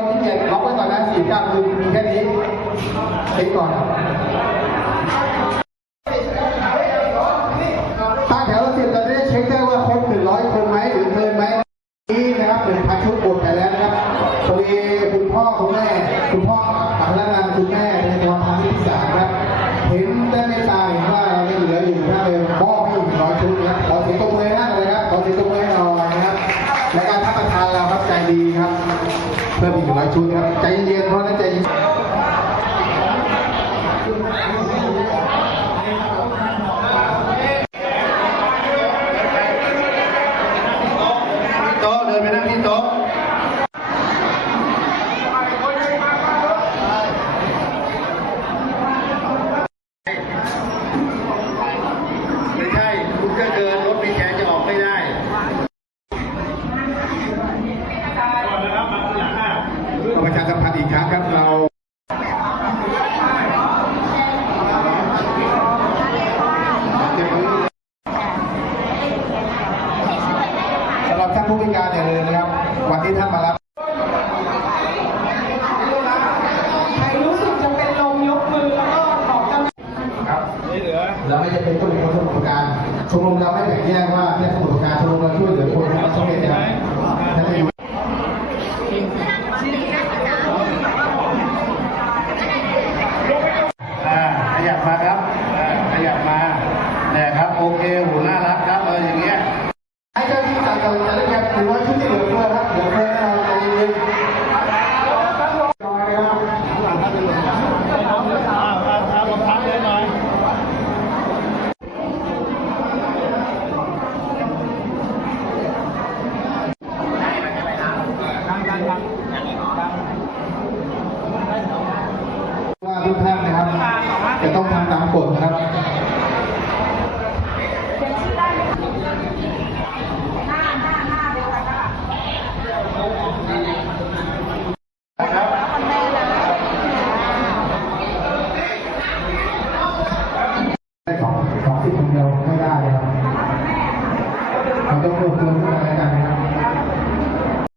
ที่เจ็ดล็อกไว้ก่อนนะสี่เก้าคือมีแค่นี้เช็คก่อน เพิ่มอีกหนึ่งร้อยชุดครับใจเย็นๆเพราะนั้นใจเย็น โต๊ะเดินไปนั่งที่โต๊ะ ไม่ใช่ คุณก็เกินรถมีแขนจะออกไม่ได้ เรา ประชาสัมพันธ์อีกครั้งครับเราสำหรับท่านผู้พิการอย่าลืมนะครับ วันที่ท่านมารับใครรู้สึกจะเป็นลมยกมือแล้วก็บอกเจ้าหน้าที่ครับเราไม่จะเป็นต้นคนสมุทรปราการชมรมเราไม่แบ่งแยกว่าแค่สมุทรปราการชมรมเราช่วยเหลือคนทั้งประเทศนะครับท่านไม่รู้ มาครับขยับมาเนี่ยครับ โอเคหูน่ารักครับเอออย่างเงี้ยไอ้เจ้าที่ต่ากันแล้วแกหัวชุ Tá então, procura. Tá